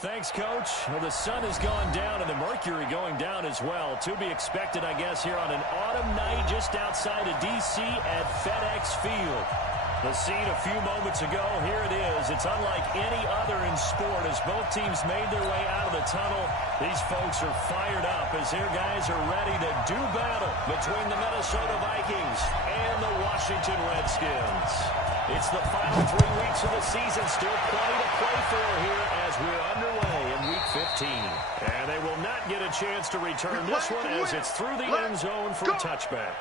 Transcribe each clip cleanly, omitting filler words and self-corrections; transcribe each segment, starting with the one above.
Thanks, Coach. Well, the sun has gone down and the mercury going down as well. To be expected, I guess, here on an autumn night just outside of D.C. at FedEx Field. The scene a few moments ago, here it is. It's unlike any other in sport as both teams made their way out of the tunnel. These folks are fired up as their guys are ready to do battle between the Minnesota Vikings and the Washington Redskins. It's the final 3 weeks of the season. Still plenty to play for here as we're underway in Week 15. And they will not get a chance to return this one as it's through the end zone for a touchback.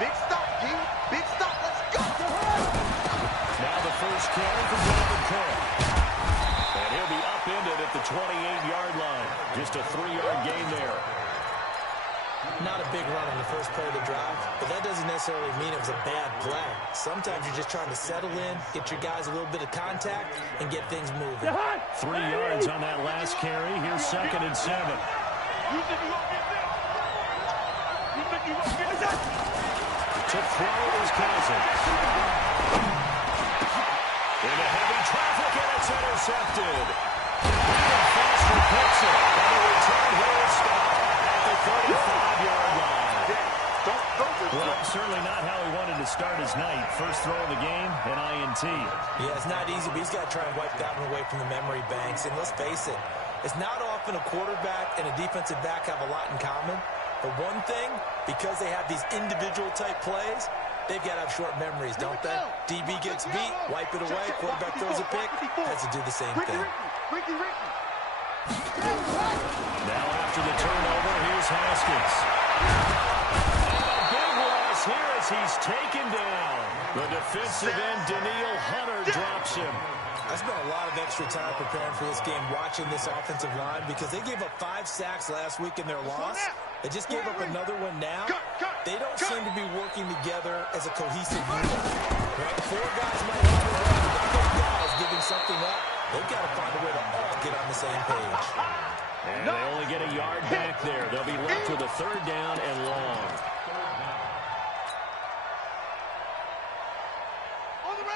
Big stop, G. Big stop. Let's go. Now the first carry for Jonathan Cook. And he'll be upended at the 28-yard line. Just a 3-yard gain there. Not a big run on the first play of the drive, but that doesn't necessarily mean it was a bad play. Sometimes you're just trying to settle in, get your guys a little bit of contact, and get things moving. 3 yards on that last carry. Here's 2nd and 7. To throw is Cousins. Into heavy traffic, and it's intercepted. Foster picks it, and the return here is stopped at the 35-yard line. Well, certainly not how he wanted to start his night. First throw of the game, an INT. Yeah, it's not easy, but he's got to try and wipe that one away from the memory banks. And let's face it, it's not often a quarterback and a defensive back have a lot in common. But one thing, because they have these individual-type plays, they've got to have short memories, don't they? DB gets beat, wipe it away, quarterback throws a pick, has to do the same thing. Now after the turnover, here's Haskins. And a big loss here as he's taken down. The defensive end, Daniil Hunter, drops him. I spent a lot of extra time preparing for this game, watching this offensive line, because they gave up 5 sacks last week in their loss. They just gave up another one now. They don't seem to be working together as a cohesive unit. Right? 4 guys might have to run, but 5 guys giving something up. They've got to find a way to all get on the same page. And they only get a yard back there. They'll be left with a 3rd down and long.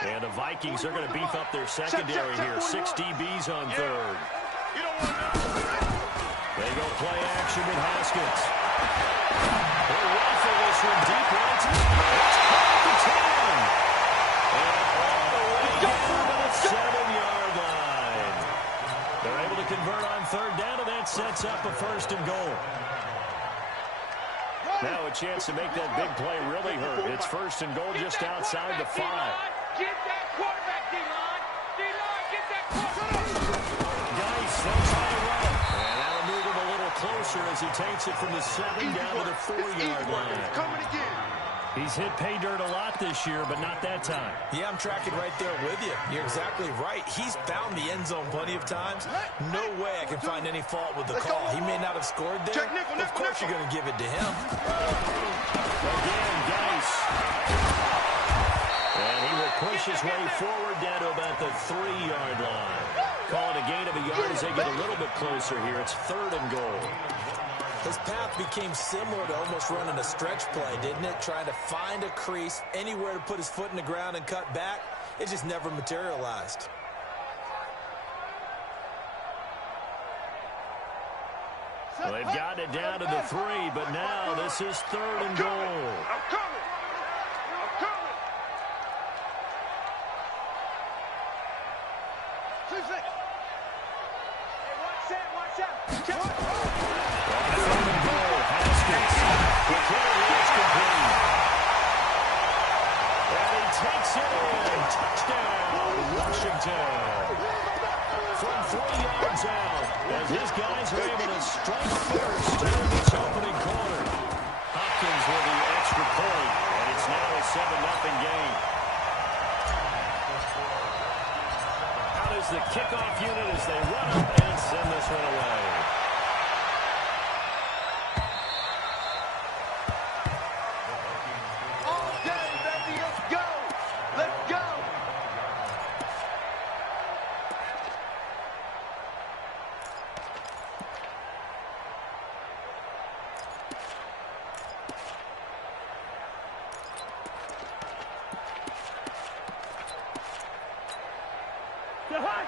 And the Vikings are going to beef up their secondary here. 6 DBs on 3rd. They go play action with Haskins. They'll rifle this one deep right to it's caught the 10. And all the way down to the 7-yard line. They're able to convert on 3rd down, and that sets up a 1st and goal. Now a chance to make that big play really hurt. It's 1st and goal just outside the 5. Get that quarterback, D-line. D-line, get that quarterback. Guys, they'll try to run it. And that'll move him a little closer as he takes it from the 7 down to the 4-yard line. Coming again. He's hit pay dirt a lot this year, but not that time. Yeah, I'm tracking right there with you. You're exactly right. He's found the end zone plenty of times. No way I can find any fault with the call. He may not have scored there. Of course you're going to give it to him. Again, Geis. And he will push his way forward down to about the 3-yard line. Call it a gain of a yard as they get a little bit closer here. It's 3rd and goal. His path became similar to almost running a stretch play, didn't it? Trying to find a crease, anywhere to put his foot in the ground and cut back. It just never materialized. Well, they've gotten it down to the 3, but now this is 3rd and goal. I'm coming. I'm coming. 2 seconds. Hey, watch out, watch out. Haskins. The carry is complete. And he takes it in. Touchdown, Washington. From 3 yards out, as his guys are able to strike first in this opening quarter. Hopkins with the extra point, and it's now a 7-0 game. How does the kickoff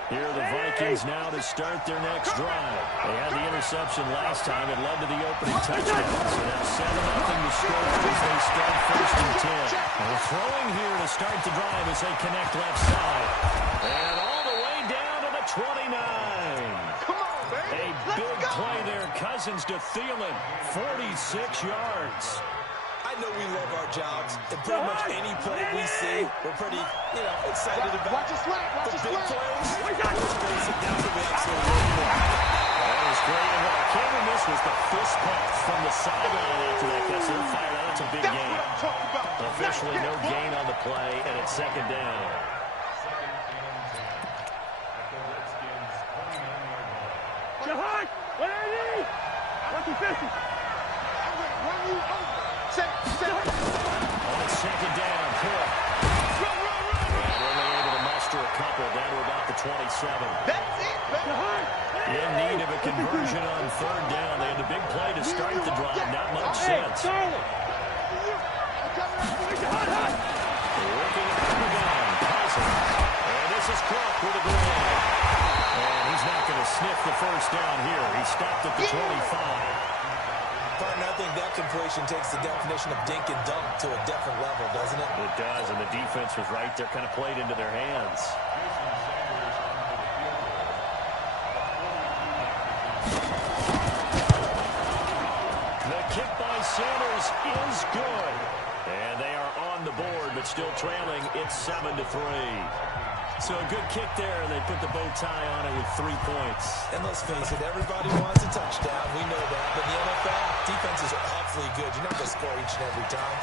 Here are the Vikings now to start their next drive. They had the interception last time. It led to the opening touchdown. So now 7-0 to score as they start 1st and 10. And we're throwing here to start the drive as they connect left side. And all the way down to the 29. A big play there. Cousins to Thielen. 46 yards. I know we love our jobs, and pretty much any play we see, we're pretty, excited about. Watch your slant, watch the your big slant. plays. That's what we absolutely love. That was great. And what I can't miss was the fist pump from the sideline after that. Because they're fired out. It's a big gain. Officially no gain on the play, and it's 2nd down. Jahan, 180. Lucky 50. I'm going to run you over. On its 2nd down, Cook. And only able to muster a couple down to about the 27. That's it, baby. In need of a conversion on 3rd down. They had a big play to start the drive. Not much sense. Working out the gun. Cousins. And this is Cook with a grab. And he's not going to sniff the 1st down here. He stopped at the 25. Partner, I think that completion takes the definition of dink and dunk to a different level, doesn't it? It does, and the defense was right there, kind of played into their hands. The kick by Sanders is good. And they are on the board, but still trailing. It's 7-3. So a good kick there, and they put the bow tie on it with 3 points. And let's face it, everybody wants a touchdown. We know that. But in the NFL, defenses are awfully good. You're not going to score each and every time.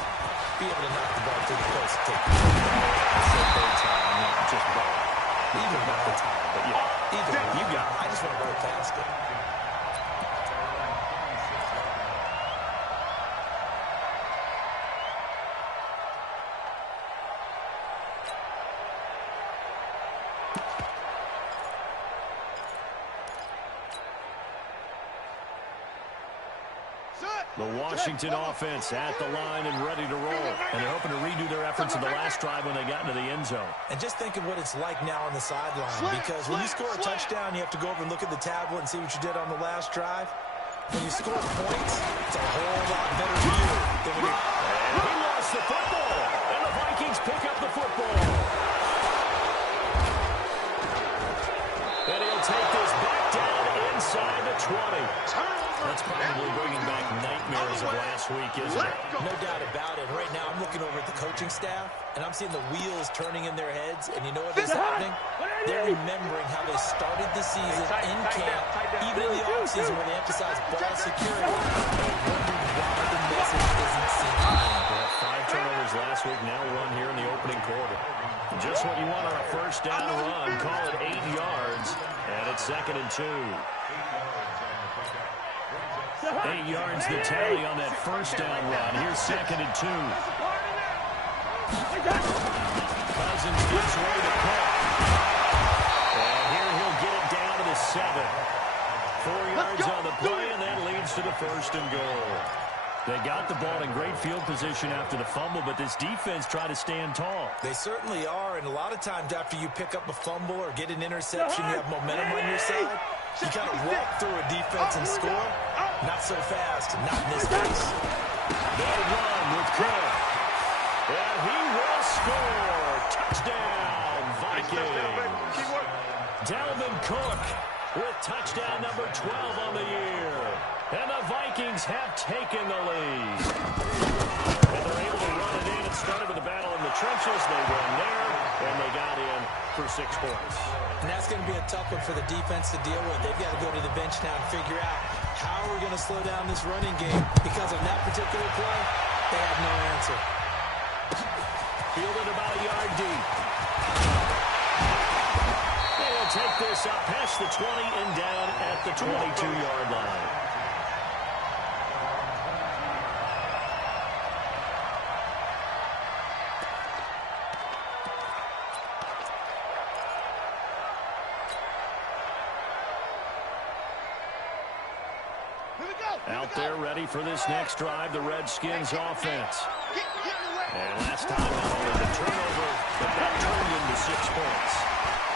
Be able to knock the ball through the post. Take the bow tie, not just bow. Even not the time, but yeah. Either you got it. I just want to roll past it. The Washington offense at the line and ready to roll. And they're hoping to redo their efforts in the last drive when they got into the end zone. And just think of what it's like now on the sideline. Because when you score a touchdown, you have to go over and look at the tablet and see what you did on the last drive. When you score points, it's a whole lot better view than when you... And he lost the football. And the Vikings pick up the football. And he'll take this back down inside the 20. That's probably bringing back nightmares of last week, isn't it? No doubt about it. Right now, I'm looking over at the coaching staff, and I'm seeing the wheels turning in their heads. And you know what is happening? They're remembering how they started the season in camp, even in the offseason where they emphasized ball security. They wondered why the message isn't sinking in. Well, 5 turnovers last week, now one here in the opening quarter. Just what you want on a 1st down run. Call it 8 yards, and it's 2nd and 2. 8 yards the tally on that 1st down run. Here's 2nd and 2. Cousins gives way to Cook. And here he'll get it down to the 7. 4 yards on the play, and that leads to the 1st and goal. They got the ball in great field position after the fumble, but this defense tried to stand tall. They certainly are, and a lot of times after you pick up a fumble or get an interception, you have momentum on your side. You kind of walk through a defense and score. Not so fast, not in this case. They'll run with Cook. And he will score. Touchdown, Vikings. Dalvin Cook with touchdown number 12 on the year. And the Vikings have taken the lead. And they're able to run it in. It started with a battle in the trenches. They won there, and they got in for 6 points. And that's going to be a tough one for the defense to deal with. They've got to go to the bench now and figure out how are we going to slow down this running game. Because on that particular play, they have no answer. Fielded about a yard deep. They'll take this up past the 20 and down at the 22-yard line. Out there ready for this next drive, the Redskins offense. And last time, not only the turnover, but that turned into 6 points.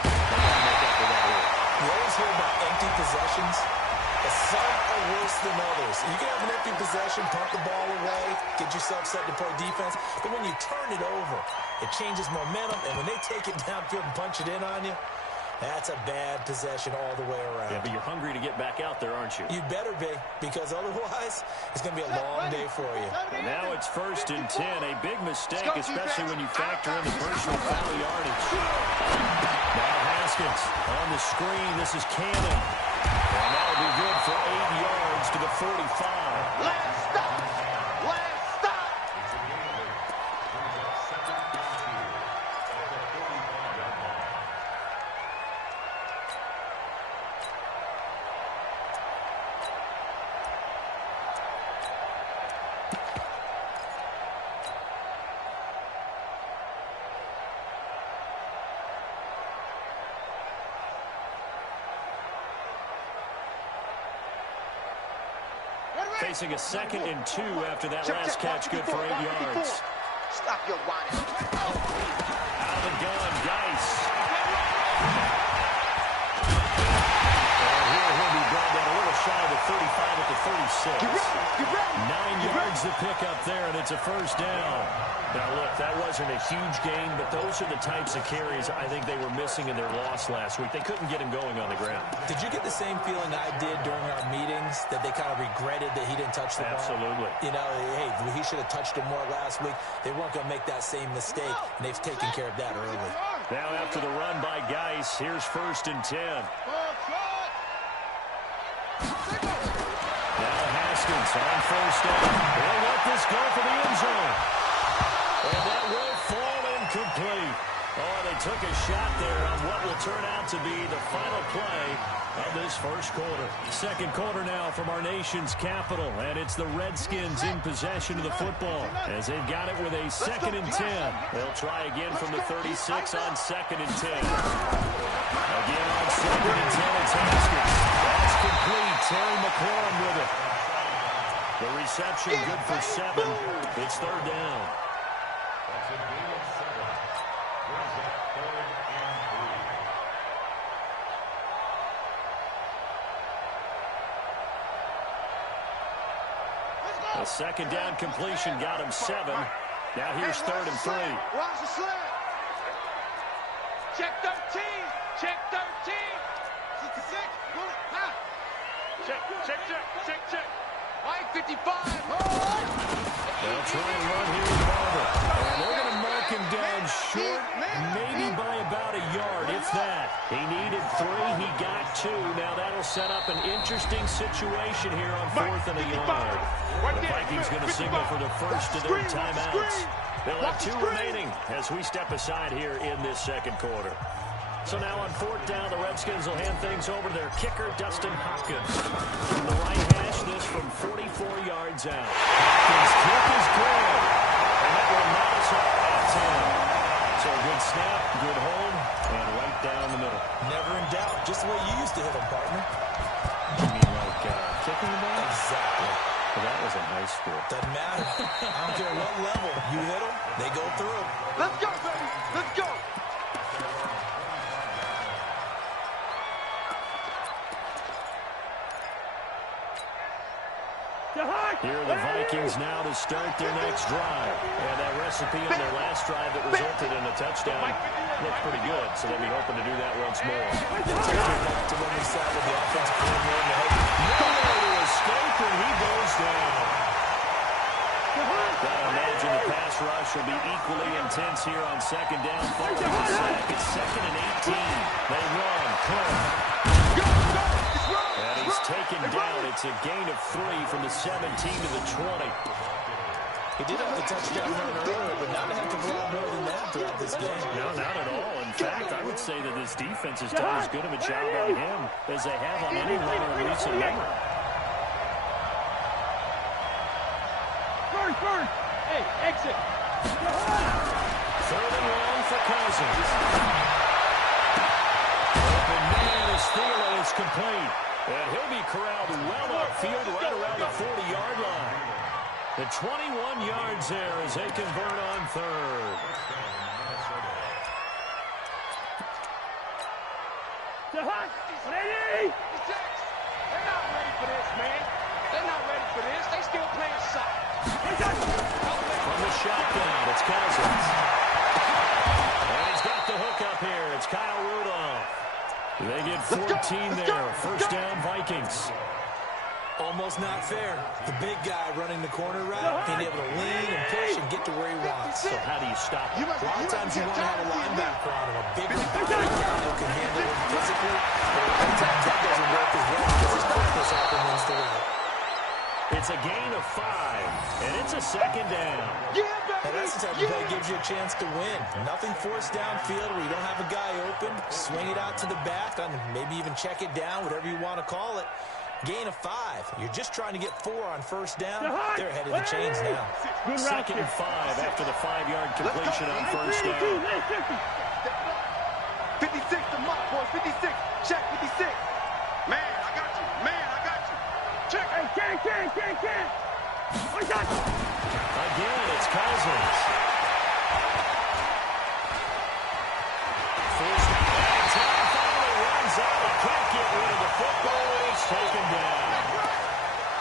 They got to make up for that You always hear about empty possessions. But some are worse than others. You can have an empty possession, punt the ball away, get yourself set to play defense. But when you turn it over, it changes momentum. And when they take it downfield and punch it in on you, that's a bad possession all the way around. Yeah, but you're hungry to get back out there, aren't you? You better be, because otherwise it's going to be a long day for you. And now it's 1st and 10. A big mistake, especially when you factor in the personal foul yardage. Now Haskins on the screen. This is Cannon. And that'll be good for 8 yards to the 45. Last stop. Last stop. Facing a 2nd and 2 after that last catch, good for 8 yards. Stop your whining. Out of the gun, Geis. And here he'll be brought down a little shy of the 35 at the 36. 9 yards to pick up there, and it's a 1st down. Now, look, that wasn't a huge gain, but those are the types of carries I think they were missing in their loss last week. They couldn't get him going on the ground. Did you get the same feeling I did during our meetings, that they kind of regretted that he didn't touch the ball? Absolutely. You know, hey, he should have touched him more last week. They weren't going to make that same mistake, and they've taken care of that early. Now after the run by Geis, here's 1st and 10. Now Haskins on 1st down. They'll let this go for the end zone. And that will fall incomplete. Oh, they took a shot there on what will turn out to be the final play of this 1st quarter. 2nd quarter now from our nation's capital, and it's the Redskins in possession of the football as they've got it with a 2nd and 10. They'll try again from the 36 on 2nd and 10. Again on 2nd and 10, it's Haskins. That's complete. Terry McLaurin with it. The reception good for 7. It's 3rd down. A 2nd down completion got him 7. Now here's 3rd and 3. Watch the slant. Check 13. Check 13. 66. Check. Mike 55. They'll try and run here with Barber. And they're going to mark him down short, maybe by about a yard, if that. He needed 3. He got 2. Now that'll set up an interesting situation here on 4th and a yard. The Vikings going to signal for the first of their timeouts. They'll have 2 remaining as we step aside here in this 2nd quarter. So now on 4th down, the Redskins will hand things over to their kicker, Dustin Hopkins. From the right hash, this from 44 yards out. Hopkins' kick is good. And that will knock us off at 10. So a good snap, good hold, and right down the middle. Never in doubt. Just the way you used to hit them, partner. You mean like kicking the ball? Exactly. Well, that was in high school. Doesn't matter. I don't care what level. You hit them, they go through. Let's go, baby. Let's go. Here are the Vikings now to start their next drive. And that recipe on their last drive that resulted in a touchdown looked pretty good, so they'll be hoping to do that once more. Take it back to when we saw with the offensive coordinator. Nowhere to escape, and he goes down. I imagine the pass rush will be equally intense here on 2nd down following the sack. It's 2nd and 18. They run. And he's taken down. It's a gain of 3 from the 17 to the 20. He did have the touchdown run earlier, but not have to go out more than that throughout this game. No, not at all. In fact, I would say that this defense has done as good of a job on him as they have on any runner in recent memory. First. Hey, exit. 3rd and long for Cousins. Open man is Thielen. It's complete. And he'll be corralled well upfield right around the 40-yard line. The 21 yards there as they convert on 3rd. for this. They still playing soft. From the shotgun, it's Cousins. And he's got the hook up here. It's Kyle Rudolph. They get 14 there. First down, Vikings. Almost not fair. The big guy running the corner route, being able to lean and push and get to where he wants. So how do you stop it? A lot of times you want to have a linebacker on him, a bigger body guy who can handle him physically. But sometimes that doesn't work as well because his quickness often wins the route. It's a gain of 5, and it's a second down. And that's the type of play that gives you a chance to win. Nothing forced downfield where you don't have a guy open. Swing it out to the back, and maybe even check it down, whatever you want to call it. Gain of 5. You're just trying to get 4 on first down. They're ahead of the chains now. Second and 5 after the 5-yard completion on first down. 56 to Mott, boys. 56. Check 56. Man, I got you. Man, I got you. Check. Hey, can't. I got you. Again, it's Cousins. First down. Time finally runs out. Can't get rid of the football. It's taken down.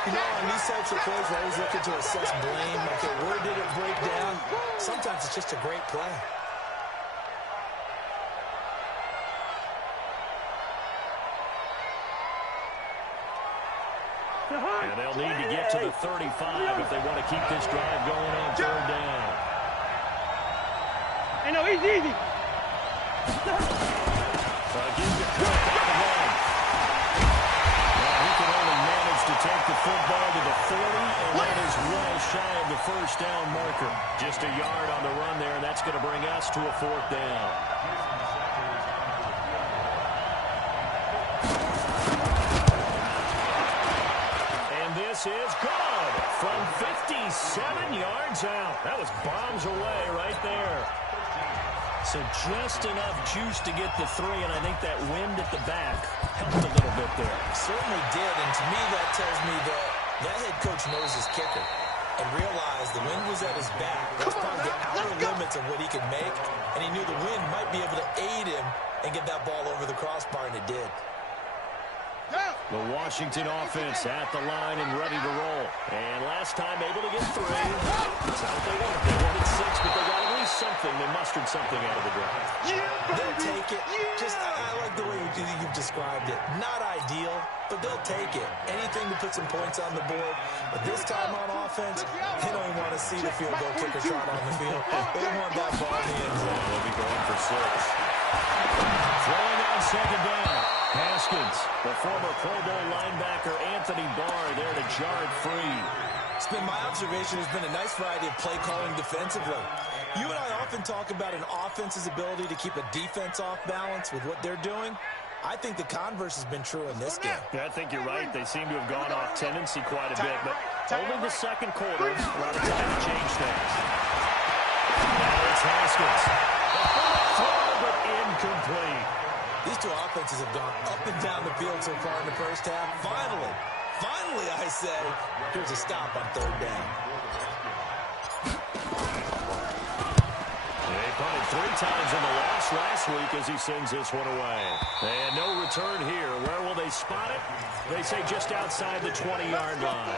You know, on these types of plays, we're always looking to assess blame. Okay, where did it break down? Sometimes it's just a great play. And they'll need to get to the 35 if they want to keep this drive going on third down. Hey, no, he's easy. Gives the cut off the run. Now he can only manage to take the football to the 40, and that is well shy of the first down marker. Just a yard on the run there, and that's going to bring us to a fourth down. And this is good from 57 yards out. That was bombs away right there. So just enough juice to get the 3, and I think that wind at the back helped a little bit there. Certainly did, and to me that tells me that head coach knows his kicker and realized the wind was at his back. That's probably the outer limits of what he could make, and he knew the wind might be able to aid him and get that ball over the crossbar, and it did. The Washington offense at the line and ready to roll. And last time able to get 3. That's not what they wanted. They wanted 6, but they got at least something. They mustered something out of the drive. They'll take it. Just, I like the way you've described it. Not ideal, but they'll take it. Anything to put some points on the board. But this time on offense, they don't even want to see the field goal kicker trot on the field. They want that ball in the end zone. They'll be going for 6. Throwing on second down. Haskins, the former Pro Bowl linebacker Anthony Barr there to jar it free. It's been my observation. There's been a nice variety of play calling defensively. You and I often talk about an offense's ability to keep a defense off balance with what they're doing. I think the converse has been true in this game. Yeah, I think you're right. They seem to have gone off tendency quite a bit, but only the second quarter. A lot of time to change things. Now it's Haskins. Throw, but incomplete. These two offenses have gone up and down the field so far in the first half. Finally, I say, here's a stop on third down. They punted 3 times in the loss last week as he sends this one away. And no return here. Where will they spot it? They say just outside the 20-yard line.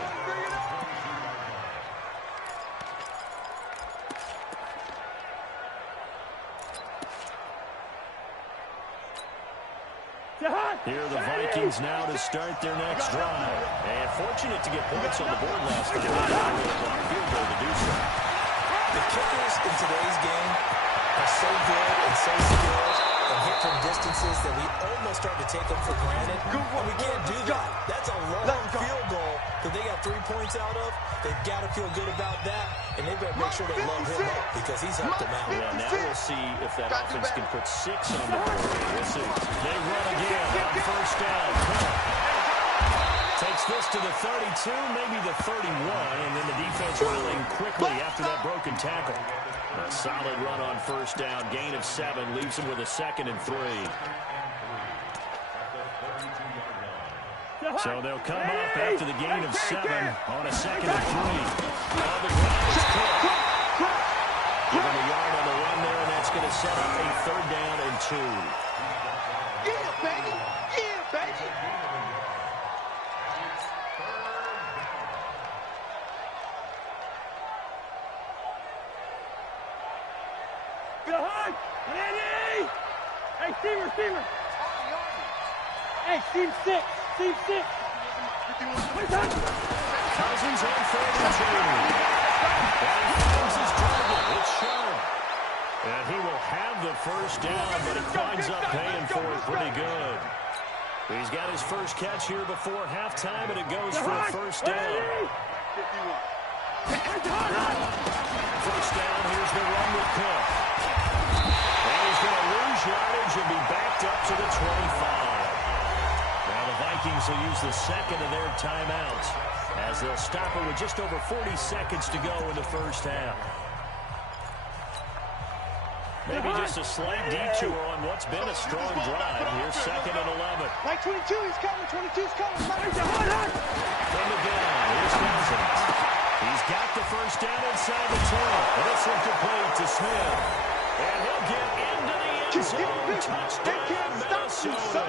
Here are the Vikings now to start their next drive. And fortunate to get points on the board last night. They had a field goal to do so. The kickers in today's game are so good and so skilled and hit from distances that we almost start to take them for granted. And we can't do that. That's a long field goal that they got 3 points out of. They've got to feel good about that, and they've got to make sure they love him up because he's helped them out. Well, now we'll see if that offense can put 6 on the board. We'll see. They run again on first down. Takes this to the 32, maybe the 31, and then the defense rallying quickly after that broken tackle. A solid run on first down, gain of 7, leaves him with a 2nd and 3. So they'll come up after the gain of 7 on a 2nd and 3. On the ground is Cook. Give him a yard on the run there, and that's going to set up a 3rd down and 2. Yeah, baby. Yeah, baby. Hey, receiver. Hey, team 6. Cousins on 32. And finds his target. It's Sharp. And he will have the first down, but it winds up paying for it pretty good. He's got his first catch here before halftime, and it goes for a first down. First down, here's the run with Cook. And he's going to lose yardage and be backed up to the 25. Now the Vikings will use the second of their timeouts as they'll stop it with just over 40 seconds to go in the first half. Maybe just a slight detour on what's been a strong drive. Here's second and 11. Like 22, he's coming. 22's coming. From the gun, here's Cousins. He's got the first down inside the 10. And this one complete to Smith. And he'll get into the end zone. Touchdown, Minnesota.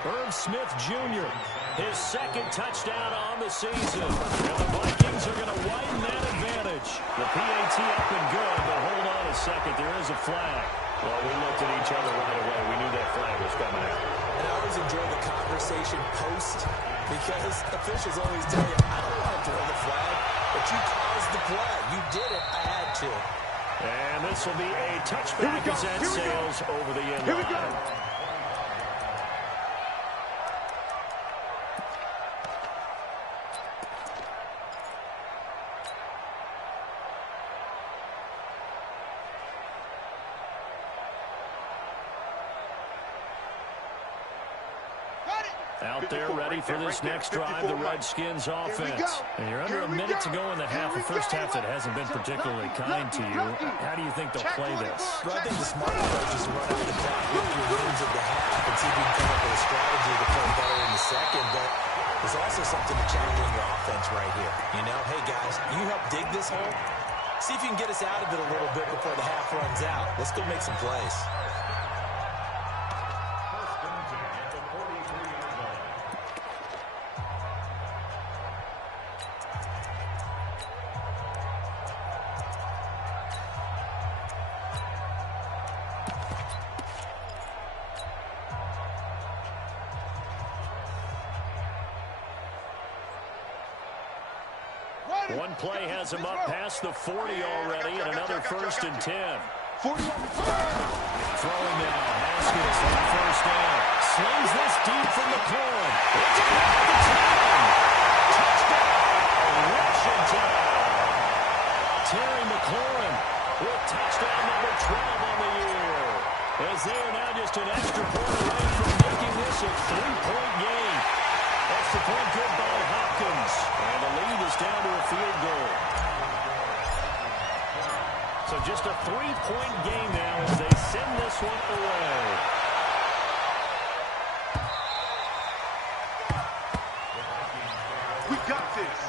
Herb Smith Jr., his second touchdown on the season. And the Vikings are going to widen that advantage. The PAT up and good, but hold on a second. There is a flag. Well, we looked at each other right away. We knew that flag was coming out. And I always enjoy the conversation post because officials always tell you, I don't want to throw the flag, but you caused the play. You did it. I had to. And this will be a touchback as that sails over the end line. Out there ready for this next drive, the Redskins offense. And you're under a minute to go in the half, a first half that hasn't been particularly kind to you. How do you think they'll play this? Well, I think the smart approach is to run out the clock with your wins at the half and see if you can come up with a strategy to play better in the second. But there's also something to challenge in your offense right here. You know, hey, guys, you help dig this hole. See if you can get us out of it a little bit before the half runs out. Let's go make some plays. One play has him up past the 40 already, and another first and 10. 41. Throwing now, Haskins on first down. Slings this deep from McLaurin. It's at the 10. Touchdown, Washington. Terry McLaurin with touchdown number 12 on the year. As they are now just an extra point away from making this a 3-point game. Extra point good by Hopkins. And the lead is down to a field goal. So just a 3-point game now as they send this one away. We got this.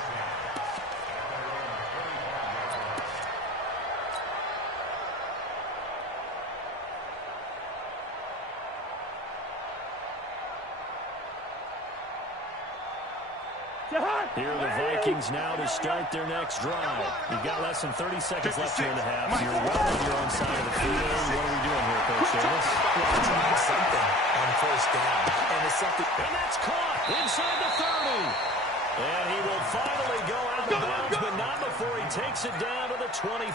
Here are the Vikings now to start their next drive. You've got less than 30 seconds left here in the half. You're well on your own side of the field. What are we doing here, Coach Davis? Well, trying something on first down. And it's something. And that's caught inside the 30. And he will finally go out of bounds, but not before he takes it down to the 25.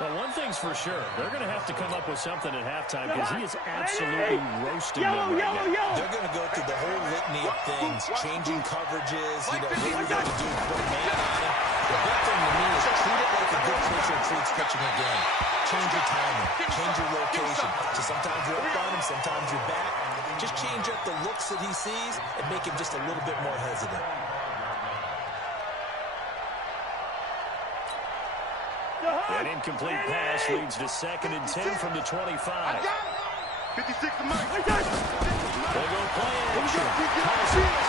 Well, one thing's for sure. They're going to have to come up with something at halftime because he is absolutely roasting them right now. They're going to go through the whole litany of things, changing coverages, you know, what are we going to do, put a man on him. The big thing to me is treat it like a good pitcher treats pitching a game. Change your timing, change your location. So sometimes you're up on him, sometimes you're back. Just change up the looks that he sees and make him just a little bit more hesitant. An incomplete pass leads to 2nd and 10 from the 25. 56 to Mike. They'll go play action. Cousins.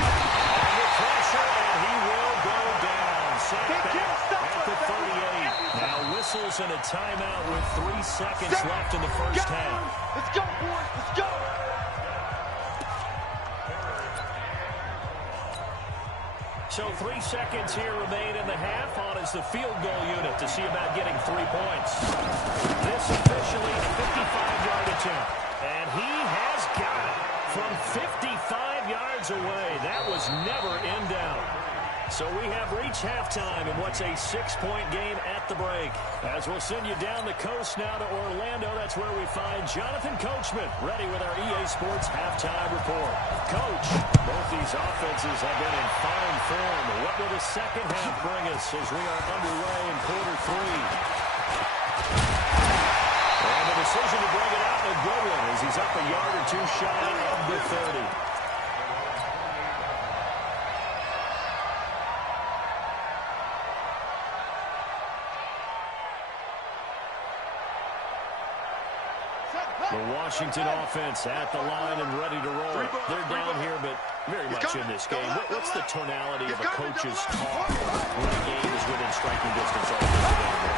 And the pressure, and he will go down. Sacked back at the 38. Now whistles and a timeout with 3 seconds left in the first half. Let's go, boys. Let's go. So 3 seconds here remain in the half. On is the field goal unit to see about getting 3 points. This officially a 55-yard attempt. And he has got it from 55 yards away. That was never in doubt. So we have reached halftime in what's a 6-point game at the break. As we'll send you down the coast now to Orlando, that's where we find Jonathan Coachman ready with our EA Sports halftime report. Coach, both these offenses have been in fine form. What will the second half bring us as we are underway in quarter 3? And the decision to bring it out, a good one, as he's up a yard or 2 shy of the 30. The Washington offense at the line and ready to roll. They're down here, but very much in this game. What's the tonality of a coach's talk when a game is within striking distance of the game?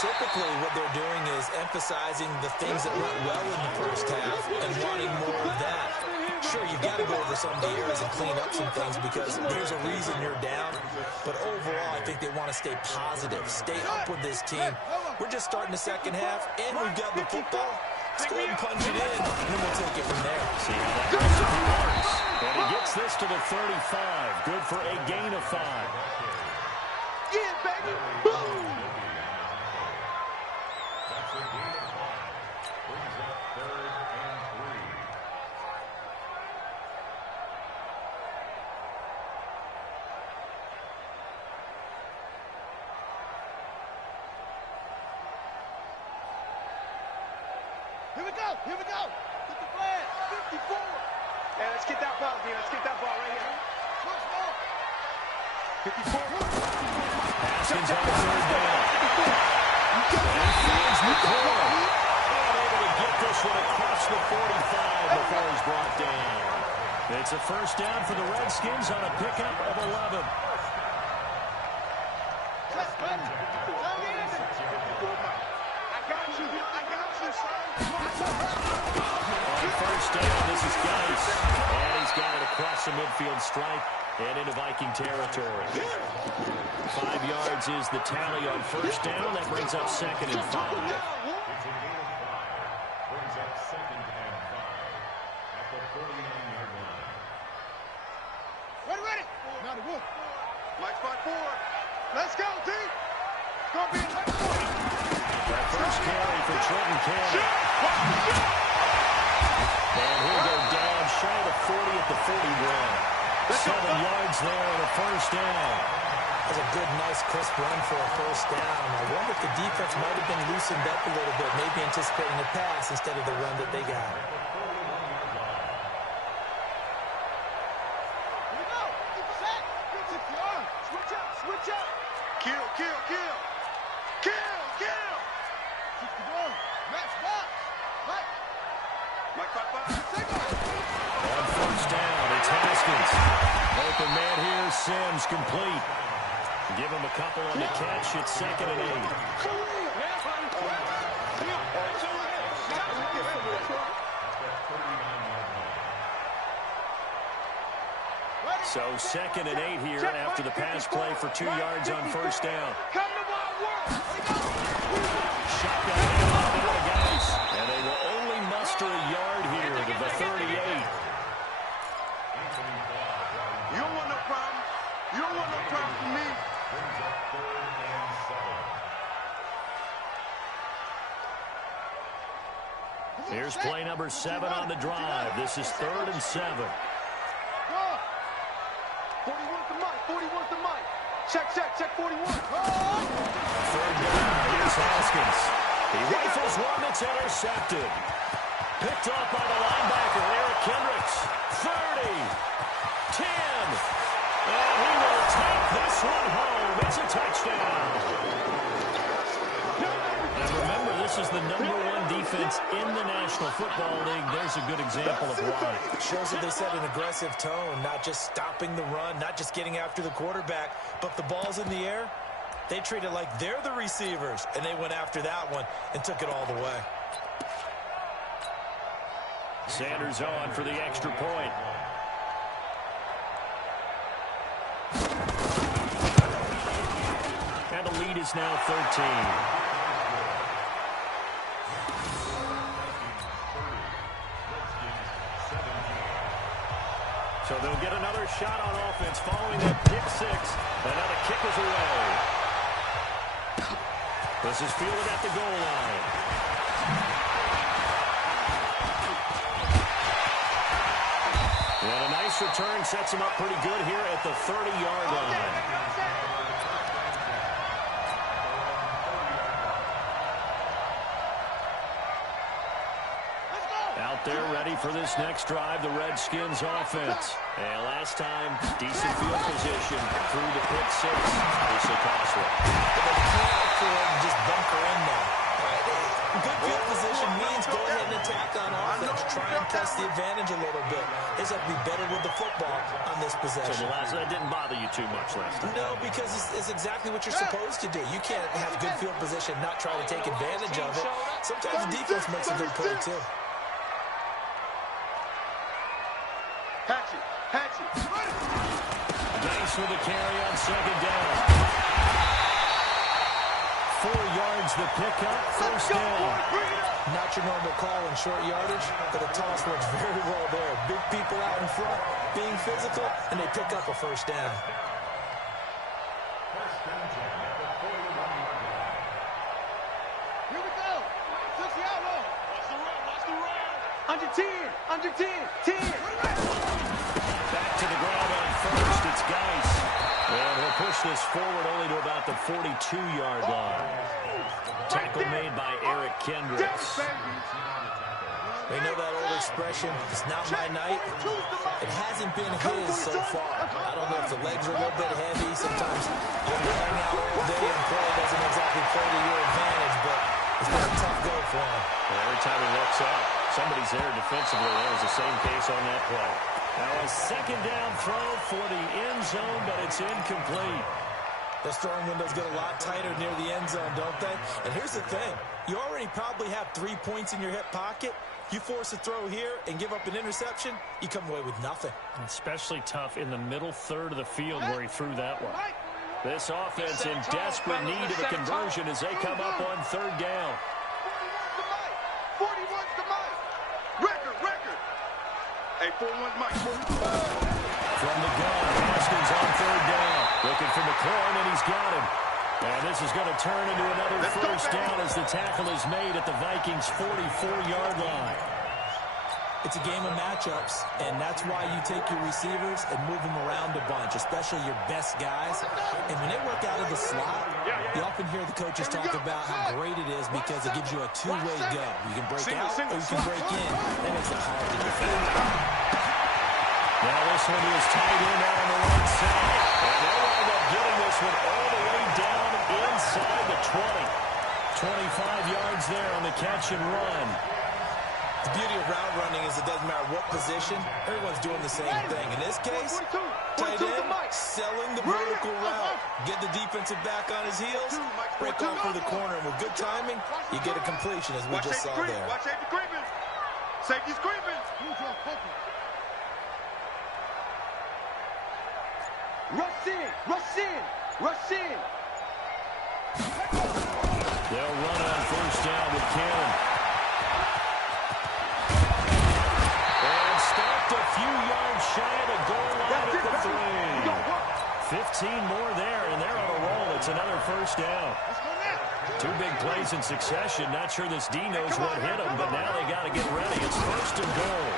Typically, what they're doing is emphasizing the things that went well in the first half and wanting more of that. Sure, you've got to go over some of the areas and clean up some things because there's a reason you're down. But overall, I think they want to stay positive, stay up with this team. We're just starting the second half, and we've got the football. Let's go ahead and punch it in, and then we'll take it from there. See how that goes if he works. And he gets this to the 35. Good for a gain of 5. Yeah, baby. Boom. Here we go. Here we go. Get the flag. 54. Hey, let's get that ball, D. Let's get that ball right here. Push more. 54. Haskins on third down. And finds McCoy. Able to get this one across the 45 before he's brought down. It's a first down for the Redskins on a pickup of 11. On first down, this is Geis. And he's got it across the midfield stripe and into Viking territory. 5 yards is the tally on first down. That brings up 2nd and 5. Ready. Now the wolf. Mike spot 4. Let's go, D. It's going to be a nice one. That first carry for Trenton Cannon. And he'll go down shy of the 40 at the 41. 7 yards there and a first down. That's a good, nice, crisp run for a first down. I wonder if the defense might have been loosened up a little bit, maybe anticipating a pass instead of the run that they got. Here we go. Get set. Get your arm. Switch up. Switch up. Kill. Keep the ball. Match box. Right. Mike spot 5. On first down, it's Haskins. Open man here, Sims complete. Give him a couple on the catch. It's 2nd and 8. So 2nd and 8 here after the pass play for 2 yards on first down. Come to my work. Shotgun handoff into the guys. And they will only muster a yard here to the 38. You don't want no problem. You don't want no problem from me. Here's play number 7 on the drive. This is 3rd and 7. 41 to Mike. 41 to Mike. Check 41. 3rd down. Here's Haskins. He rifles one that's intercepted. Picked off by the linebacker, Eric Kendricks. 30. 10. And he will take this one home. It's a touchdown. And remember, this is the #1 defense in the National Football League. There's a good example of why. It shows that they set an aggressive tone, not just stopping the run, not just getting after the quarterback, but the ball's in the air. They treat it like they're the receivers, and they went after that one and took it all the way. Sanders on for the extra point. is now 13. So they'll get another shot on offense following that pick six. And now the kick is away. This is fielded at the goal line. And a nice return sets him up pretty good here at the 30-yard line. Out there ready for this next drive, the Redskins offense. And last time, decent field position through the pick six. It's a toss-up. But they can't afford to just bunker in there. Good field position means go ahead and attack on offense. Try and press the advantage a little bit. They just have to be better with the football on this possession. So that didn't bother you too much last time? No, because it's exactly what you're supposed to do. You can't have good field position and not try to take advantage of it. Sometimes the defense makes a good play, too. Hatchet. Nice for the carry on second down. 4 yards the pickup, first down. Not your normal call in short yardage, but the toss works very well there. Big people out in front, being physical, and they pick up a first down. Here we go. Touch the outlaw. Watch the run. Under 10. Back to the ground on first. It's Geis. And he'll push this forward only to about the 42-yard line. Tackle made by Eric Kendricks. We know that old expression, it's not my night. It hasn't been his so far. I don't know if the legs are a little bit heavy. Sometimes you hang out all day and play doesn't exactly play to your advantage, but it's been a tough go for him. And every time he looks up, somebody's there defensively. That was the same case on that play. Now a second down throw for the end zone, but it's incomplete. Those throwing windows get a lot tighter near the end zone, don't they? And here's the thing. You already probably have 3 points in your hip pocket. You force a throw here and give up an interception, you come away with nothing. Especially tough in the middle third of the field where he threw that one. This offense in desperate need of a conversion as they come up on third down. 41's the mic. Record. Hey, 41's mic. From the gun, Haskins on third down. Looking for McLaurin, and he's got him. And this is going to turn into another first down as the tackle is made at the Vikings' 44-yard line. It's a game of matchups, and that's why you take your receivers and move them around a bunch, especially your best guys. And when they work out of the slot, you often hear the coaches talk about how great it is because it gives you a two-way go. You can break out or you can break in. That makes it hard to defend. Now this one is tight end out on the right side. And they'll wind up getting this one all the way down inside the 20. 25 yards there on the catch and run. The beauty of route running is it doesn't matter what position, everyone's doing the same thing. In this case, tight end, selling the vertical route. Get the defensive back on his heels, break off for the corner, and with good timing, you get a completion as we just saw there. Watch safety creeping. Safety's creeping. Rush in. They'll run on first down with Cannon. And stopped a few yards shy of the goal line at the 3. 15 more there, and they're on a roll. It's another first down. 2 big plays in succession. Not sure this D knows what hit him, but now they got to get ready. It's first and goal.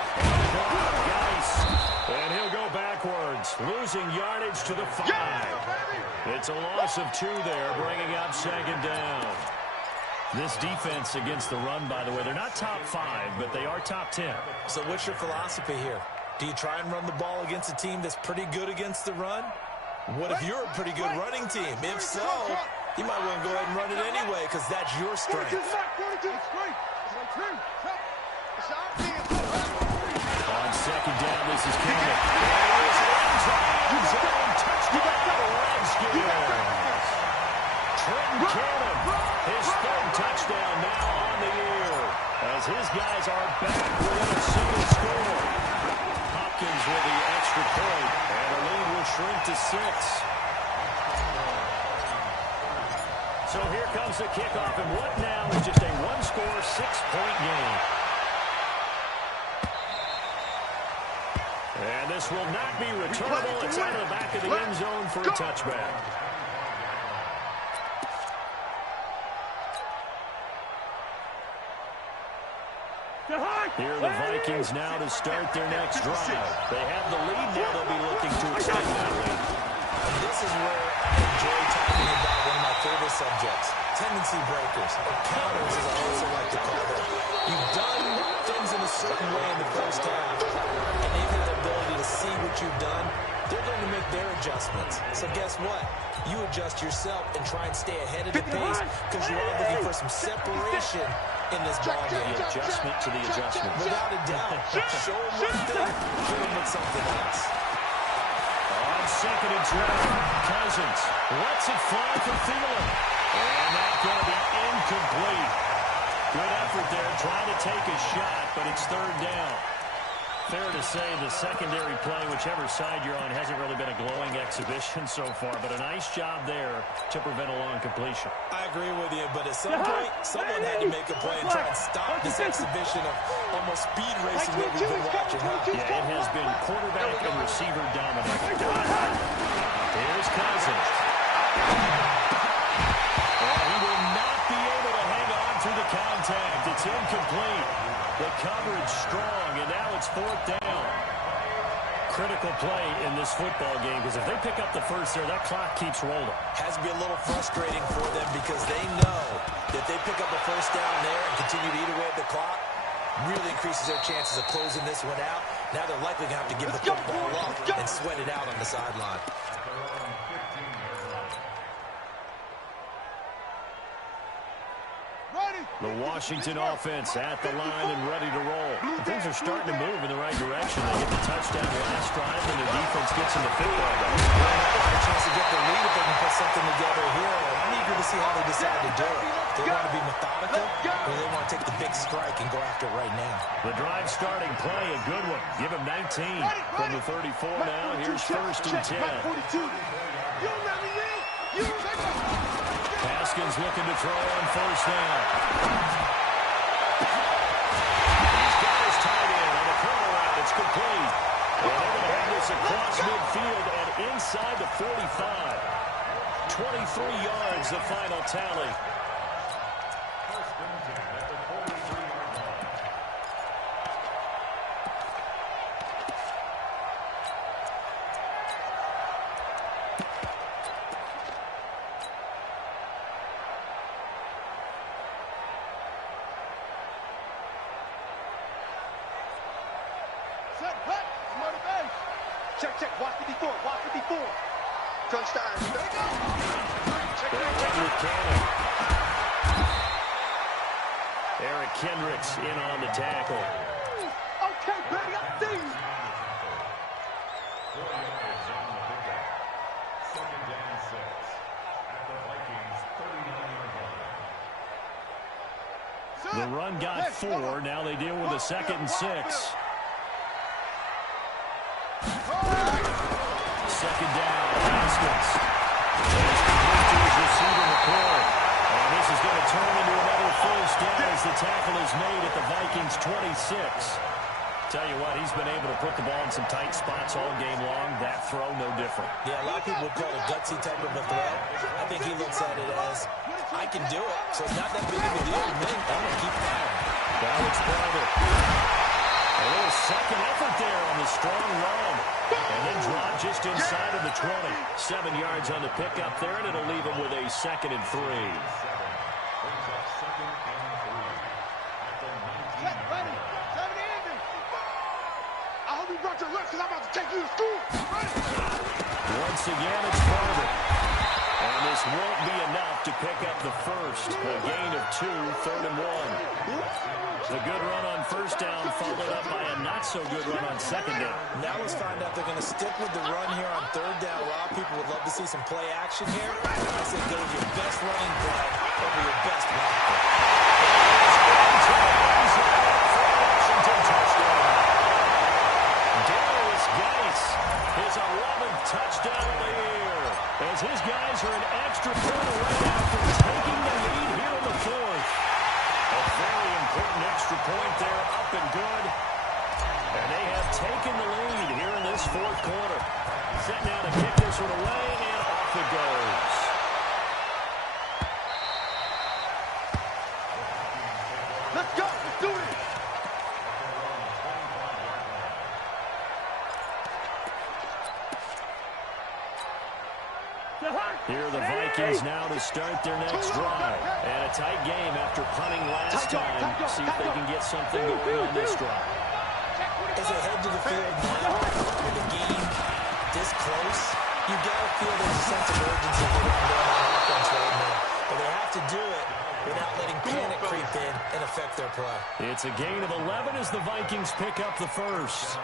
And he'll go backwards, losing yardage to the 5. It's a loss of 2 there, bringing up second down. This defense against the run, by the way, they're not top 5, but they are top 10. So what's your philosophy here? Do you try and run the ball against a team that's pretty good against the run? What if you're a pretty good running team? If so, you might want to go ahead and run it anyway because that's your strength. On second down, this is Cannon. Trenton Cannon, his 3rd touchdown now on the year as his guys are back within a single score. Hopkins with the extra point, and the lead will shrink to 6. So here comes the kickoff, and what now is just a one-score, 6-point game. And this will not be returnable. It's out of the back of the end zone for a touchback. Here are the Vikings now to start their next drive. They have the lead now. They'll be looking to extend that lead. And this is where I enjoy talking about one of my favorite subjects, tendency breakers, or counters as I also like to call them. You've done things in a certain way in the first half, and they've had the ability to see what you've done. They're going to make their adjustments. So guess what? You adjust yourself and try and stay ahead of the pace because you are looking for some separation in this ballgame. The adjustment to the adjustment. Without a doubt. Show them one thing, hit them with something else. On 2nd and 12, Cousins lets it fly for Thielen. And that's going to be incomplete. Good effort there, trying to take a shot, but it's 3rd down. Fair to say the secondary play, whichever side you're on, hasn't really been a glowing exhibition so far, but a nice job there to prevent a long completion. I agree with you, but at some point, someone had to make a play and try and stop this exhibition of almost speed racing that we've been watching. Huh? Yeah, it has been quarterback and receiver dominant. Here's Cousins. Well, he will not be able to hang on through the contact. It's incomplete. The coverage strong, and now it's 4th down. Critical play in this football game, because if they pick up the first there, that clock keeps rolling. Has to be a little frustrating for them because they know that they pick up a first down there and continue to eat away at the clock, really increases their chances of closing this one out. Now they're likely going to have to give the football up and sweat it out on the sideline. The Washington offense at the line and ready to roll. Things are starting to move in the right direction. They get the touchdown last drive, and their defense gets in the football game. Well, now they have a chance to get the lead if they can put something together here. I'm eager to see how they decide to do it. They want to be methodical, or they want to take the big strike and go after it right now. The drive starting play, a good one. Give him 19 from the 34 now. Here's 1st and 10. Haskins looking to throw on 1st down. He's got his tight end on the corner route. It's complete. And they're going to have this across midfield and inside the 45. 23 yards, the final tally. Check, check. Watch 54. Watch 54. Touchdown. Check, Eric Kendricks in on the tackle. Okay, baby, I see you. The run got 4. Now they deal with a 2nd and 6. 2nd down, Haskins. There's complete to his receiver, McCoy. And this is going to turn into another 1st down as the tackle is made at the Vikings 26. Tell you what, he's been able to put the ball in some tight spots all game long. That throw, no different. Yeah, a lot of people would call it a gutsy type of a throw. I think he looks at it as, I can do it, so it's not that big of a deal to me. I'm going to keep firing. Now it's private. A little second effort there on the strong run. And then drop just inside of the 20. 7 yards on the pickup there, and it'll leave him with a 2nd and 3. I hope you brought your lunch because I'm about to take you to school. Once again, it's Carter. And this won't be enough to pick up the first. A gain of 2, 3rd and 1. The good run on 1st down followed up by a not-so-good run on 2nd down. Now let's find out they're going to stick with the run here on 3rd down. A lot of people would love to see some play action here. I say go with your best running play over your best running play. Washington touchdown. Darius Geis, his 11th touchdown of the year. as his guys are an extra point away after taking the lead here in the fourth. A very important extra point there, up and good. And they have taken the lead here in this fourth quarter. Set now to kick this one away, and off it goes. Let's go. Let's do this. Here are the Vikings now to start their next drive. And a tight game after punting last time. See if they can get something going on this drive. As they head to the field now, with the game this close, you got to feel there's a sense of urgency going on offense right now. But they have to do it without letting panic creep in and affect their play. It's a gain of 11 as the Vikings pick up the first.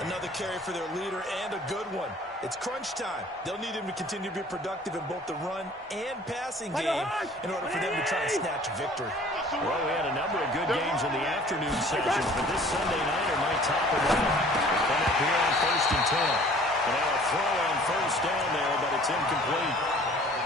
Another carry for their leader, and a good one. It's crunch time. They'll need him to continue to be productive in both the run and passing game in order for them to try and snatch a victory. Well, we had a number of good games in the afternoon sessions, but this Sunday nighter might top it all. They come up here on 1st and 10. And now a throw on first down there, but it's incomplete.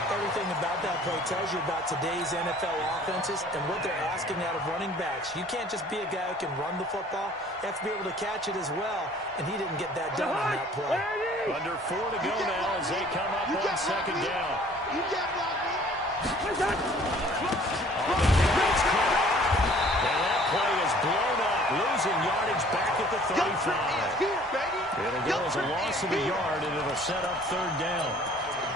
Everything about that play tells you about today's NFL offenses and what they're asking out of running backs. You can't just be a guy who can run the football. You have to be able to catch it as well, and he didn't get that done on that play. Under 4 to go now as they come up on second down. You got block me. On the carry, it's caught. And that play is blown up, losing yardage back at the 35. It'll go as a loss of a yard, and it'll set up third down.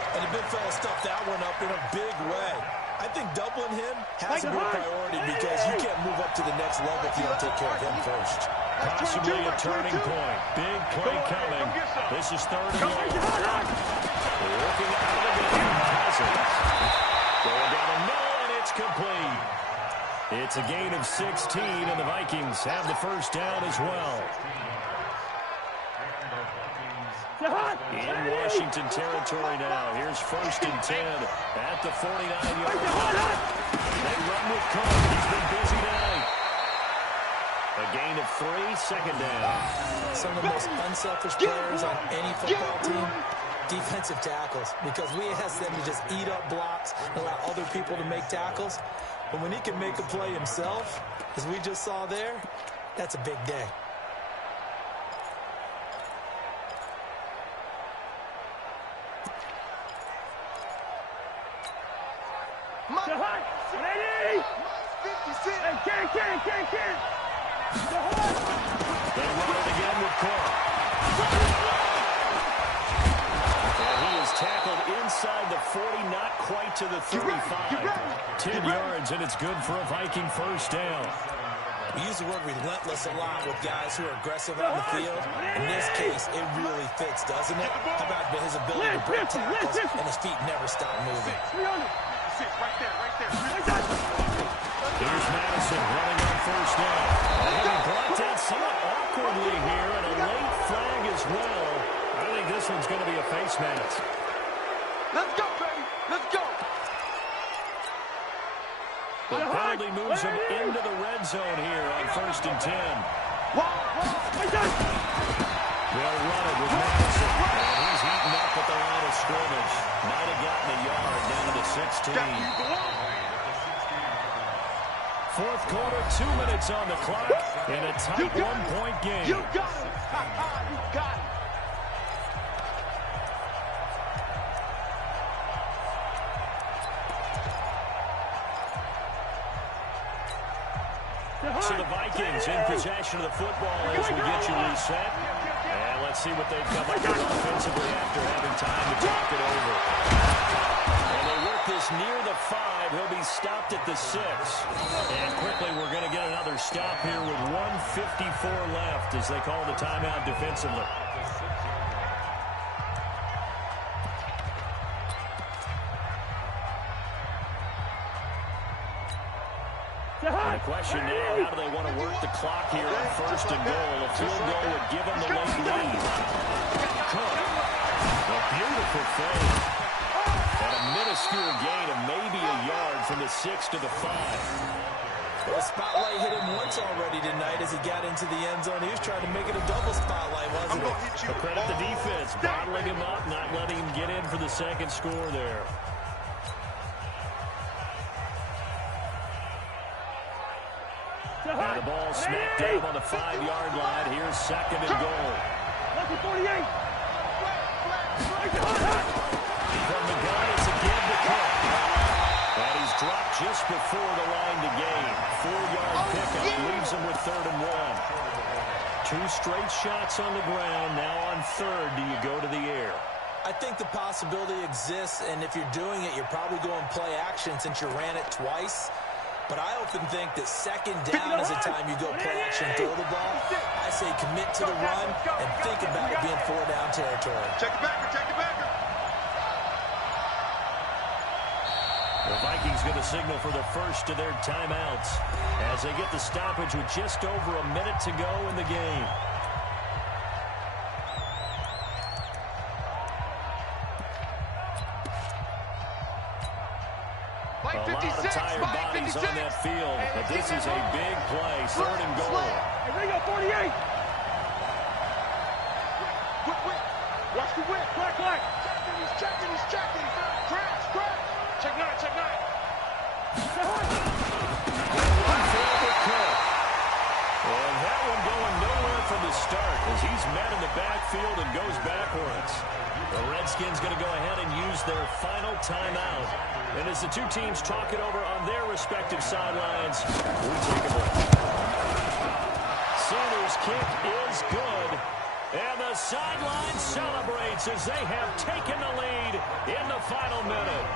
And the big fella stuffed that one up in a big way. I think doubling him has to be a priority because you can't move up to the next level if you don't take care of him first. Possibly a turning point. Big play coming. This is third and long. Looking out of the game. Cousins. Going down the middle, and it's complete. It's a gain of 16, and the Vikings have the first down as well. In Washington territory now. Here's 1st and 10 at the 49-yard line. They run with Cook. He's been busy tonight. A gain of 3, second down. Some of the most unselfish players on any football team, defensive tackles, because we ask them to just eat up blocks and allow other people to make tackles. But when he can make a play himself, as we just saw there, that's a big day. They run it again with Cook. And he is tackled inside the 40, not quite to the 35. 10 yards, and it's good for a Viking first down. We use the word relentless a lot with guys who are aggressive on the field. In this case, it really fits, doesn't it? How about his ability to break tackles and his feet never stop moving? Here's Madison running on first down. And he blocked out somewhat awkwardly here, and a late flag as well. I think this one's going to be a face mask. Let's go, baby. Let's go. The penalty moves him into the red zone here on 1st and 10. They'll run it with Madison. And he's eaten up at the line of scrimmage. Might have gotten a yard down to 16. Fourth quarter, 2 minutes on the clock, and a tight one-point game. You got it. You got it. So the Vikings in possession of the football as we get you reset. And let's see what they've come up with offensively after having time to talk it over. And they work this near the 5. He'll be stopped at the 6. And quickly we're going to get another stop here with 1:54 left as they call the timeout defensively. And the question now, how do they want to work the clock here on 1st and goal? A field goal would give them the late lead. Cook, a beautiful fade. And a minuscule gain of maybe a yard from the 6 to the 5. Well, the spotlight hit him once already tonight as he got into the end zone. He was trying to make it a double spotlight, wasn't it? But credit the defense, bottling him up, not letting him get in for the second score there. And the ball smacked down on the 5-yard line. Here's second and goal. Lucky 48. From the gun, it's a give to Cook. And he's dropped just before the line to gain. 4-yard pickup leaves him with 3rd and 1. 2 straight shots on the ground. Now on 3rd, do you go to the air? I think the possibility exists, and if you're doing it, you're probably going play action since you ran it twice. But I often think that 2nd down is the time you go play action and throw the ball. I say commit to the run and think about it being 4-down territory. Check the backer, check the backer. The Vikings going to signal for the first of their timeouts as they get the stoppage with just over a minute to go in the game. A lot of tired bodies on that field, but this is a big play. 3rd and goal. Hey, they got 48. Quick. Watch the whip. Crack. He's checking. Crash. Check 9. And that one going nowhere from the start as he's met in the backfield and goes backwards. The Redskins going to go ahead and use their final timeout. And as the two teams talk it over on their respective sidelines, we take a break. Sanders' kick is good. And the sideline celebrates as they have taken the lead in the final minute.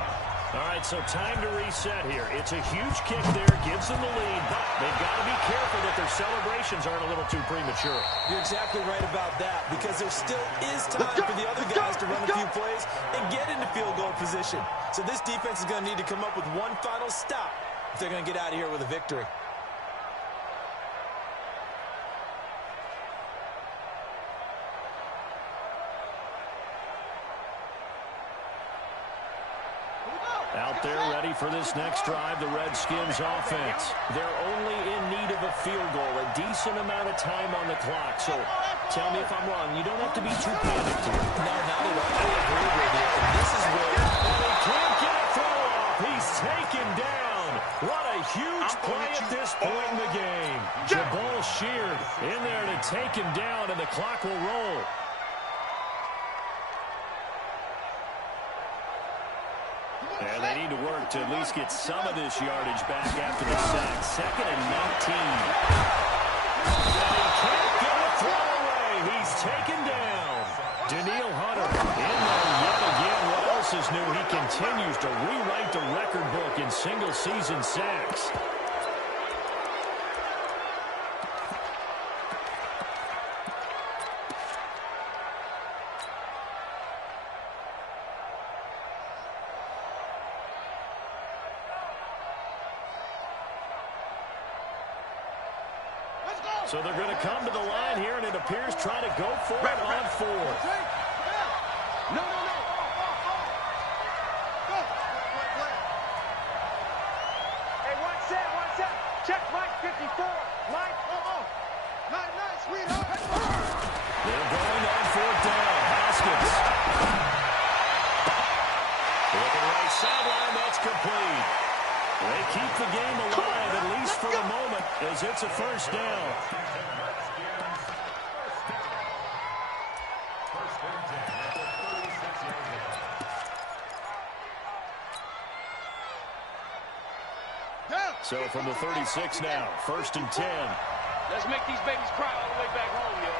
All right, so time to reset here. It's a huge kick there, gives them the lead, but they've got to be careful that their celebrations aren't a little too premature. You're exactly right about that, because there still is time for the other guys to run a few plays and get into field goal position. So this defense is going to need to come up with one final stop if they're going to get out of here with a victory. Out there ready for this next drive, the Redskins offense. They're only in need of a field goal, a decent amount of time on the clock. So tell me if I'm wrong. You don't have to be too panicked here. No, not at all. I agree with you. And this is where they can't get a throw off. He's taken down. What a huge play at this point in the game. Jabal Sheard in there to take him down, and the clock will roll. And they need to work to at least get some of this yardage back after the sack. 2nd and 19. And he can't get a throw away. He's taken down. Danielle Hunter in there yet again. What else is new? He continues to rewrite the record book in single-season sacks. So they're going to come to the line here, and it appears trying to go for it on 4th. No. Go. Hey, one set. Check Mike 54. Mike, Nice, sweetheart. They're going on 4th down. Haskins. Looking right sideline, that's complete. They keep the game alive, at least for the moment, as it's a 1st down. So from the 36 now, 1st and 10. Let's make these babies cry all the way back home, yo.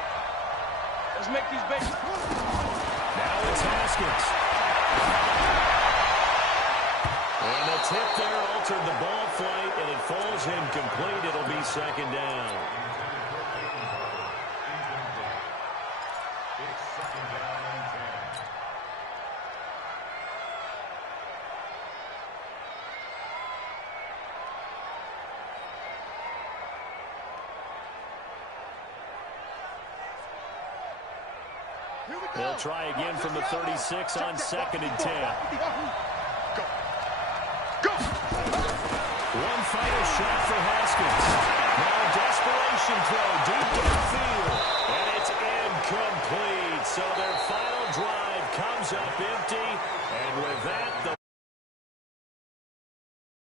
Let's make these babies cry. Now it's Haskins. And a tip there altered the ball flight, and it falls incomplete. It'll be 2nd down. They'll try again from the 36 on 2nd and 10. Go. One final shot for Haskins. seconds. Now desperation throw deep downfield.